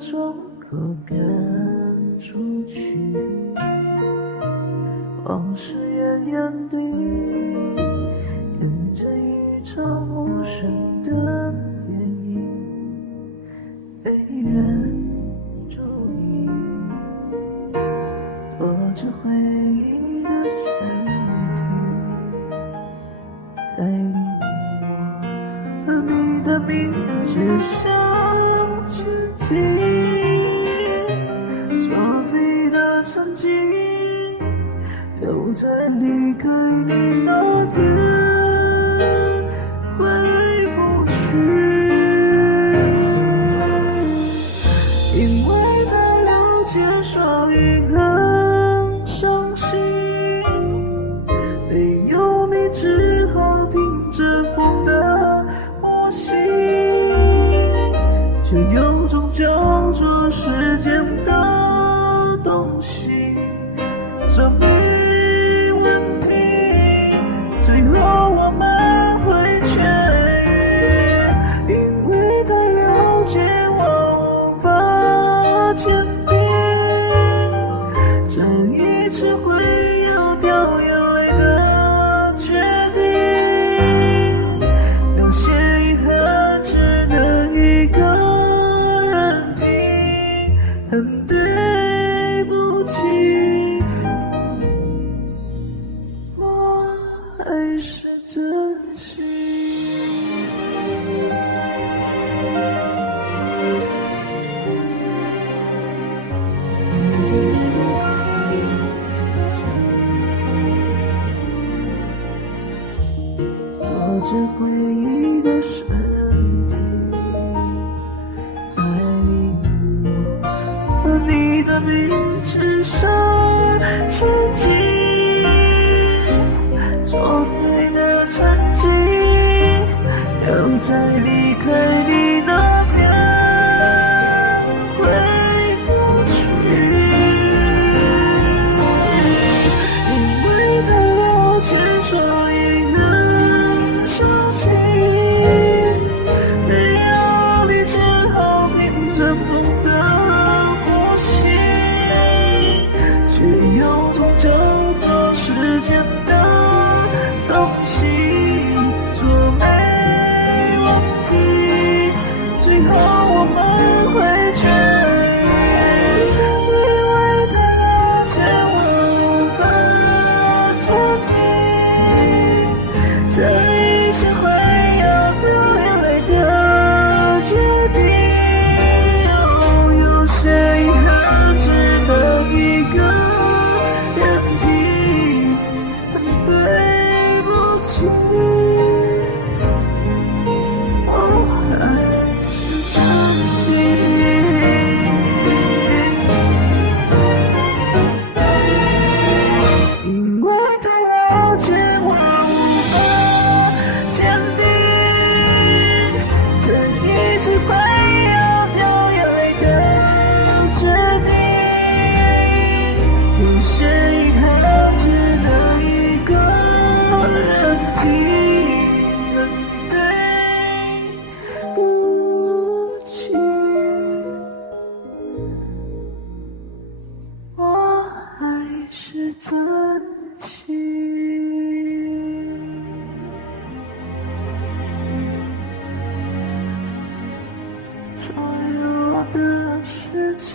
种可赶出去，往事奄奄地演着一场无声的电影，没人注意，拖着回忆的身体，带领我和你的名字向前进，作废的曾经留在离开你那天回不去，因为太了解所以很伤心，没有你只好听着风的呼吸，就有种叫做时间的东西，这没问题，最后我们会痊愈，因为太了解我无法坚定，这一次会要掉眼泪的决定，那些遗憾只能一个人听，很对不起，我还是真心。拖着回忆的身体，带领我和你的名字上前进，作废的曾经留在离开你那天回不去，因为太了解所以很伤心，没有你只好听着风的呼吸，却有种叫做时间的东西，说没问题，最后我们会痊愈，因为太了解我无法坚定，这一切会要掉眼泪的决定，有些遗憾只能一个人听，很对不起，我还是真心。因为太了解我无法坚定，这一次会要掉眼泪的决定，有些遗憾只能一个人听，很对不起，我还是真心。所有的事情